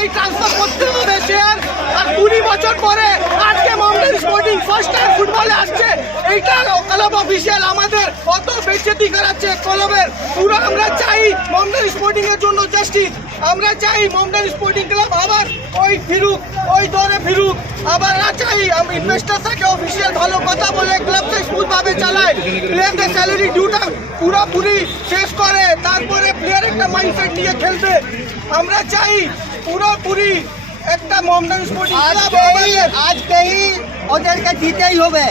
এই ট্রান্সফার করতে হবে শেয়ার আর কুড়ি বছর পরে আজকে মাউন্টেন স্পোর্টিং ফার্স্ট টাইম ফুটবলে আসছে। এইটা ক্লাব অফিসিয়াল আমাদের কত বেচেতি করাচ্ছে ক্লাবের। পুরো আমরা চাই মাউন্টেন স্পোর্টিং এর জন্য জাস্টিস আমরা চাই মাউন্টেন স্পোর্টিং ক্লাব আবার ওই ফিরুক, ওই দরে ফিরুক। আবার না চাই আমি ইনভেস্টার থাকে অফিসিয়াল ভালো কথা বলে ক্লাবকে স্মুথ ভাবে চালায় প্লেয়ারদের স্যালারি ডিউটা পুরোপুরি শেষ করে তারপরে প্লেয়ার একটা মাইন্ডসেট নিয়ে খেলবে। আমরা চাই পুরোপুরি একটা মমডান স্পোর্টিং ক্লাব আজকেই আজকেই ওদেরকে দিতেই হবে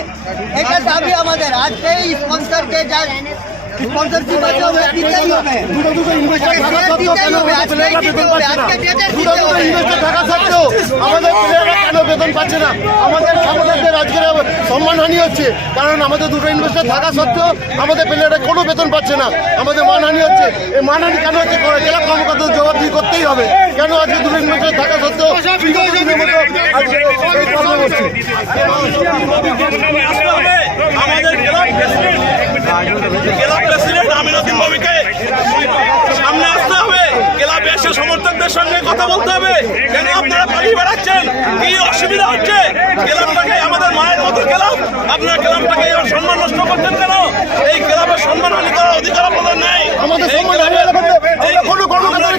এটা দাবি আমাদের আজকেই স্পন্সরকে যা স্পন্সরশিপ আছে ওদের দিতেই হবে দুটো দুটো ইনভেস্টার থাকা দিতেই সত্ত্বেও হবে, কেন দিতে হবে, বেতন আজকে পাচ্ছে না ডেটে দিতে হবে। থাকা সত্ত্বেও আমাদের প্লেয়াররা কেন বেতন পাচ্ছে না আমাদের সাংবাদিকদের আজকের সম্মানহানি হচ্ছে কারণ আমাদের দুটো ইনভেস্টার থাকা সত্ত্বেও আমাদের প্লেয়াররা কোনো বেতন পাচ্ছে না আমাদের মানহানি হচ্ছে এই মানহানি কেন হচ্ছে জেলা কর্মকর্তাদের জবাবদিহি করতেই হবে কেন আজকে দুটো ইনভেস্টার থাকা সত্ত্বেও আমাদের প্রেসিডেন্ট ক্লাব প্রেসিডেন্ট আমিনুদ্দিন সামনে আসতে হবে ক্লাব এসে সমর্থকদের সঙ্গে কথা বলতে হবে কেন আপনারা পালিয়ে বেড়াচ্ছেন কি অসুবিধা হচ্ছে ক্লাবটাকে আমাদের মায়ের মতো ক্লাব আপনারা ক্লাবটাকে সম্মান নষ্ট করছেন কেন এই ক্লাবের সম্মান হানি করার অধিকার আপনাদের নেই আমাদের সম্মান হানি কোনো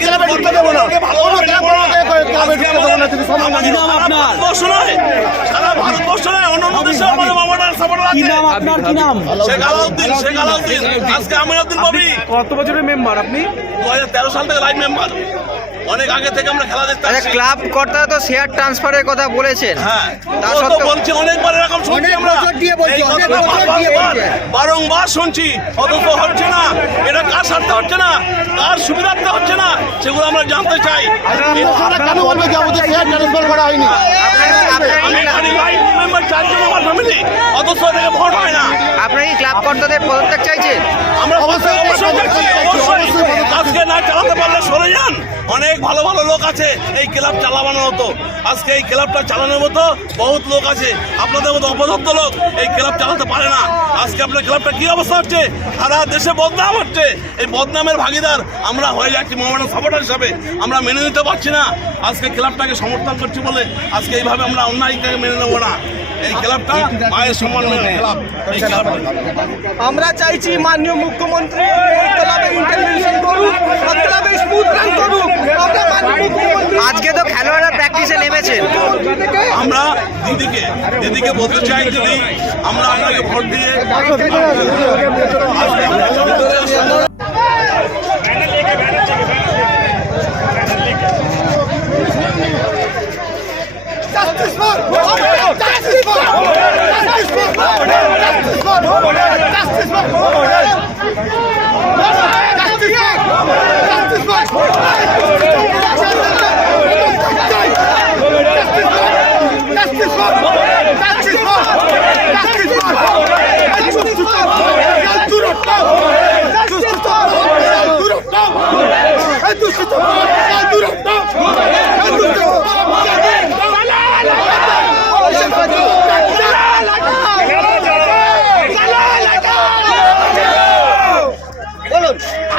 ক্লাবে ঢুকতে দেবো না। কোনো ক্লাবে ঢুকতে দেবো না যদি সম্মান হানি হয়। সারা ভারতবর্ষ নয় সারা অন্যান্য দেশে আমাদের মামাটার সাপোর্টার আছে আপনার কি নাম? শেখ আলাউদ্দিন শেখ আলাউদ্দিন আজকে আমিনুদ্দিন ববি কত বছরের মেম্বার আপনি? দু তেরো সাল থেকে লাইভ মেম্বার। অনেক আগে থেকে আমরা খেলা দেখতে আচ্ছা ক্লাব কর্তারা তো শেয়ার ট্রান্সফারের কথা বলেছেন। হ্যাঁ তা সত্ত্বেও- বলছে অনেকবার এরকম শুনছি আমরা। বারবার শুনছি অথচ হচ্ছে না এটা কার স্বার্থে হচ্ছে না কার সুবিধার্থে হচ্ছে না সেগুলো আমরা জানতে চাই। কেন বলবে যে আমাদের শেয়ার ট্রান্সফার করা হয়নি? আপনার এই ক্লাব কর্তাদের পদত্যাগ চাইছেন? আমরা অবশ্যই। অবশ্যই। আজকে না চালাতে পারলে সরে যান। অনেক ভালো ভালো লোক আছে এই ক্লাব চালাবানোর মতো। আজকে এই ক্লাবটা চালানোর মতো বহুত লোক আছে। আপনাদের মতো অপদত্ত লোক এই ক্লাব চালাতে পারে না। আজকে আপনার ক্লাবটা কি অবস্থা হচ্ছে? সারা দেশে বদনাম হচ্ছে। এই বদনামের ভাগিদার আমরা হয়ে যাচ্ছি মোহামেডান সাপোর্টার হিসাবে। আমরা মেনে নিতে পারছি না। আজকে ক্লাবটাকে সমর্থন করছি বলে আজকে এইভাবে আমরা অন্যায়টাকে মেনে নেব না। এই ক্লাবটা মায়ের সম্মান মেনে আমরা চাইছি মাননীয় মুখ্যমন্ত্রী এই ক্লাবে ইন্টারভেনশন করুক ক্লাবে স্মুথ রান করুক। আমরা আজকে তো খেলোয়াড়রা প্র্যাকটিসে নেমেছেন। আমরা দিদিকে দিদিকে বলতে চাই দিদি আমরা আপনাকে ভোট দিয়ে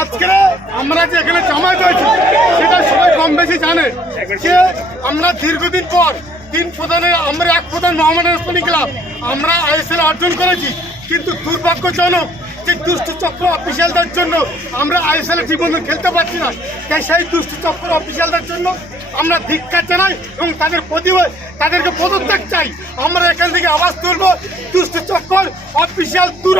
আজকে আমরা যে এখানে জামায়াত হয়েছি, সেটা সবাই কম বেশি জানে যে আমরা দীর্ঘদিন পর তিন প্রধানের, আমরা এক প্রধান মোহাম্মদ হাসপানি ক্লাব আমরা আইএসএল অর্জন করেছি, কিন্তু দুর্ভাগ্যজনক যে দুষ্ট চক্র অফিসিয়ালদের জন্য আমরা আইএসএল জীবন খেলতে পারছি না। তাই সেই দুষ্ট চক্র অফিসিয়ালদের জন্য আমরা ধিক্ষা জানাই এবং তাদের প্রতিবাদ তাদেরকে পদত্যাগ চাই। আমরা এখান থেকে আওয়াজ তুলব, দুষ্ট চক্র অফিসিয়াল দূর